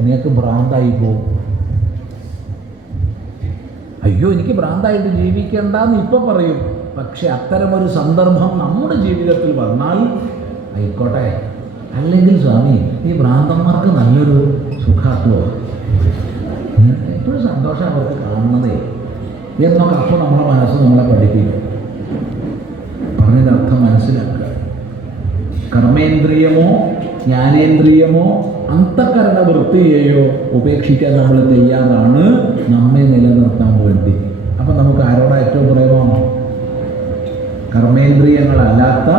നിനക്ക് ഭ്രാന്തായി പോകും. അയ്യോ എനിക്ക് ഭ്രാന്തായിട്ട് ജീവിക്കേണ്ടെന്ന് ഇപ്പം പറയും. പക്ഷെ അത്തരമൊരു സന്ദർഭം നമ്മുടെ ജീവിതത്തിൽ വന്നാൽ ആയിക്കോട്ടെ. അല്ലെങ്കിൽ സ്വാമി ഈ ഭ്രാന്തന്മാർക്ക് നല്ലൊരു സുഖാത്മോ എപ്പോഴും സന്തോഷം അവർക്ക് കാണുന്നതേ എന്നൊക്കെ അപ്പോൾ നമ്മളെ മനസ്സ് നമ്മളെ പഠിപ്പിക്കും. പറഞ്ഞതിന്റെ അർത്ഥം മനസ്സിലാക്കുക കർമ്മേന്ദ്രിയമോ ജ്ഞാനേന്ദ്രിയമോ അന്തക്കരണ വൃത്തിയെയോ ഉപേക്ഷിക്കാൻ നമ്മൾ തയ്യാറാണ്. നമ്മെ നിലനിർത്താൻ വേണ്ടി. അപ്പം നമുക്ക് ആരോടാ ഏറ്റവും പ്രേമം? കർമ്മേന്ദ്രിയങ്ങളല്ലാത്ത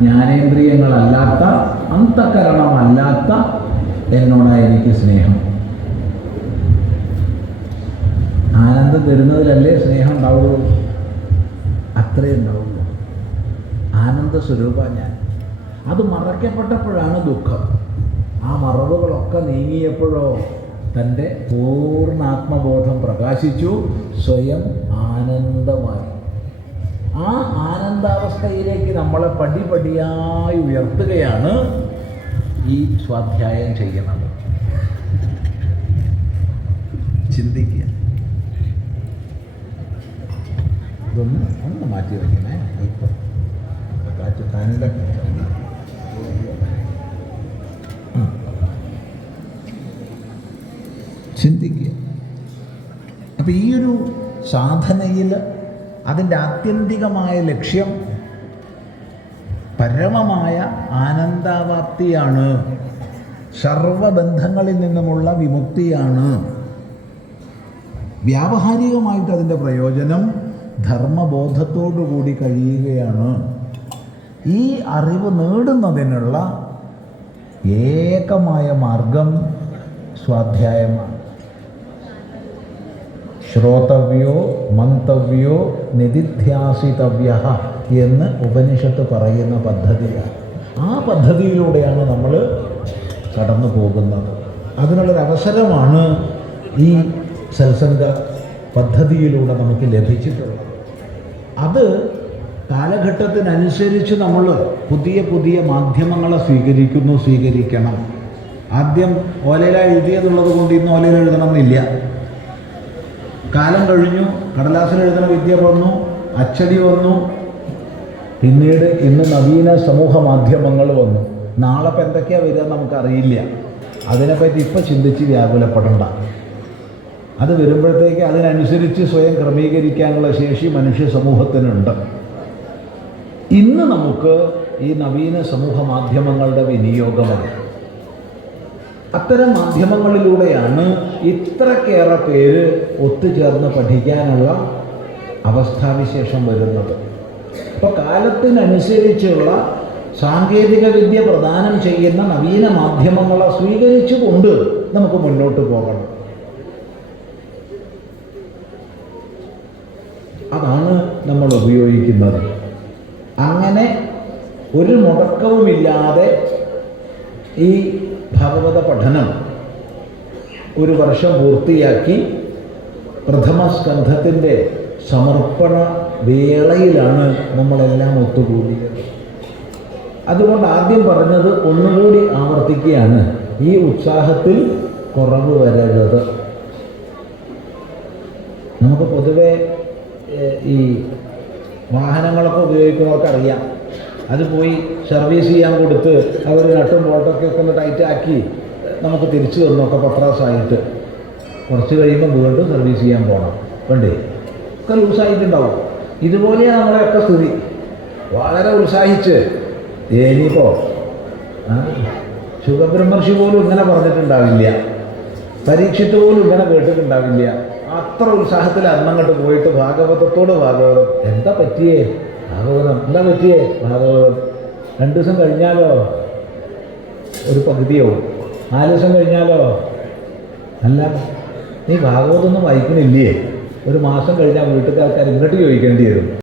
ജ്ഞാനേന്ദ്രിയങ്ങളല്ലാത്ത അന്തക്കരണമല്ലാത്ത എന്നോടാ എനിക്ക് സ്നേഹം? ആനന്ദം തരുന്നതിലല്ലേ സ്നേഹം ഉണ്ടാവുള്ളൂ? അത്രേ ഉണ്ടാവുള്ളൂ. ആനന്ദ സ്വരൂപ ഞാൻ അത് മറയ്ക്കപ്പെട്ടപ്പോഴാണ് ദുഃഖം. ആ മറവുകളൊക്കെ നീങ്ങിയപ്പോഴോ തന്റെ പൂർണ ആത്മബോധം പ്രകാശിച്ചു സ്വയം ആനന്ദമായി. ആ ആനന്ദാവസ്ഥയിലേക്ക് നമ്മളെ പടിപടിയായി ഉയർത്തുകയാണ് ഈ സ്വാധ്യായം ചെയ്യുന്നത്. ചിന്തിക്കുക. ഇതൊന്ന് ഒന്ന് മാറ്റി വയ്ക്കണേ. ഇപ്പം കാറ്റ് ഫാനിലൊക്കെ അപ്പം ഈ ഒരു സാധനയിൽ അതിന്റെ ആത്യന്തികമായ ലക്ഷ്യം പരമമായ ആനന്ദാവാപ്തിയാണ്. സർവബന്ധങ്ങളിൽ നിന്നുമുള്ള വിമുക്തിയാണ്. വ്യാവഹാരികമായിട്ട് അതിന്റെ പ്രയോജനം ധർമ്മബോധത്തോടു കൂടി കഴിയുകയാണ്. ഈ അറിവ് നേടുന്നതിനുള്ള ഏകമായ മാർഗം സ്വാധ്യായമാണ്. ശ്രോതവ്യോ മന്തവ്യോ നിധിധ്യാസിതവ്യ എന്ന് ഉപനിഷത്ത് പറയുന്ന പദ്ധതിയാണ്. ആ പദ്ധതിയിലൂടെയാണ് നമ്മൾ കടന്നു പോകുന്നത്. അതിനുള്ളൊരവസരമാണ് ഈ സത്സംഗ പദ്ധതിയിലൂടെ നമുക്ക് ലഭിച്ചിട്ടുള്ളത്. അത് കാലഘട്ടത്തിനനുസരിച്ച് നമ്മൾ പുതിയ പുതിയ മാധ്യമങ്ങളെ സ്വീകരിക്കുന്നു സ്വീകരിക്കണം. ആദ്യം ഓലയില എഴുതിയെന്നുള്ളത് കൊണ്ട് ഇന്ന് ഓലയിൽ എഴുതണം എന്നില്ല കാലം കഴിഞ്ഞു കടലാസിൽ എഴുതുന്ന വിദ്യ വന്നു അച്ചടി വന്നു. പിന്നീട് ഇന്ന് നവീന സമൂഹ മാധ്യമങ്ങൾ വന്നു. നാളെ ഇപ്പം എന്തൊക്കെയാണ് വരിക നമുക്കറിയില്ല. അതിനെപ്പറ്റി ഇപ്പം ചിന്തിച്ച് വ്യാകുലപ്പെടണ്ട. അത് വരുമ്പോഴത്തേക്ക് അതിനനുസരിച്ച് സ്വയം ക്രമീകരിക്കാനുള്ള ശേഷി മനുഷ്യ സമൂഹത്തിനുണ്ട്. ഇന്ന് നമുക്ക് ഈ നവീന സമൂഹ മാധ്യമങ്ങളുടെ വിനിയോഗമാണ്. അത്തരം മാധ്യമങ്ങളിലൂടെയാണ് ഇത്രക്കേറെ പേര് ഒത്തുചേർന്ന് പഠിക്കാനുള്ള അവസ്ഥാവിശേഷം വരുന്നത്. അപ്പോൾ കാലത്തിനനുസരിച്ചുള്ള സാങ്കേതിക വിദ്യ പ്രദാനം ചെയ്യുന്ന നവീന മാധ്യമങ്ങളെ സ്വീകരിച്ചുകൊണ്ട് നമുക്ക് മുന്നോട്ട് പോകണം. അതാണ് നമ്മൾ ഉപയോഗിക്കുന്നത്. അങ്ങനെ ഒരു മുടക്കവുമില്ലാതെ ഈ ഭാഗവത പഠനം ഒരു വർഷം പൂർത്തിയാക്കി പ്രഥമ സ്കന്ധത്തിന്റെ സമർപ്പണ വേളയിലാണ് നമ്മളെല്ലാം ഒത്തുകൂടിയത്. അതുകൊണ്ട് ആദ്യം പറഞ്ഞത് ഒന്നുകൂടി ആവർത്തിക്കുകയാണ്. ഈ ഉത്സാഹത്തിൽ കുറവ് വരരുത്. നമുക്ക് പൊതുവേ ഈ വാഹനങ്ങളൊക്കെ ഉപയോഗിക്കുന്നവർക്ക് അറിയാം അത് പോയി സർവീസ് ചെയ്യാൻ കൊടുത്ത് അവർ നട്ടും ബോൾട്ടൊക്കെ ഒക്കെ ഒന്ന് ടൈറ്റാക്കി നമുക്ക് തിരിച്ചു തന്നൊക്കെ പത്രാസായിട്ട്. കുറച്ച് കഴിയുമ്പോൾ വീണ്ടും സർവീസ് ചെയ്യാൻ പോകണം വേണ്ടേ ഒക്കെ ലൂസായിട്ടുണ്ടാവും ഇതുപോലെയാണ് നമ്മളെയൊക്കെ സ്ഥിതി. വളരെ ഉത്സാഹിച്ച്. ഇനിയിപ്പോൾ ശുഖബ്രഹ്മർഷി പോലും ഇങ്ങനെ പറഞ്ഞിട്ടുണ്ടാവില്ല. പരീക്ഷിത്ത് പോലും ഇങ്ങനെ കേട്ടിട്ടുണ്ടാവില്ല. അത്ര ഉത്സാഹത്തിൽ അന്നങ്ങോട്ട് പോയിട്ട് ഭാഗവതത്തോട് ഭാഗവതം. എന്താ പറ്റിയേ? ഭാഗവതം. എന്താ പറ്റിയേ ഭാഗവതം. രണ്ടു ദിവസം കഴിഞ്ഞാലോ? ഒരു പകുതിയാവും. നാല് ദിവസം കഴിഞ്ഞാലോ? അല്ല നീ ഭാഗവതമൊന്നും വായിക്കണില്ലേ? ഒരു മാസം കഴിഞ്ഞാൽ വീട്ടുകാർക്കാർ ഇങ്ങോട്ട് ചോദിക്കേണ്ടി വരും.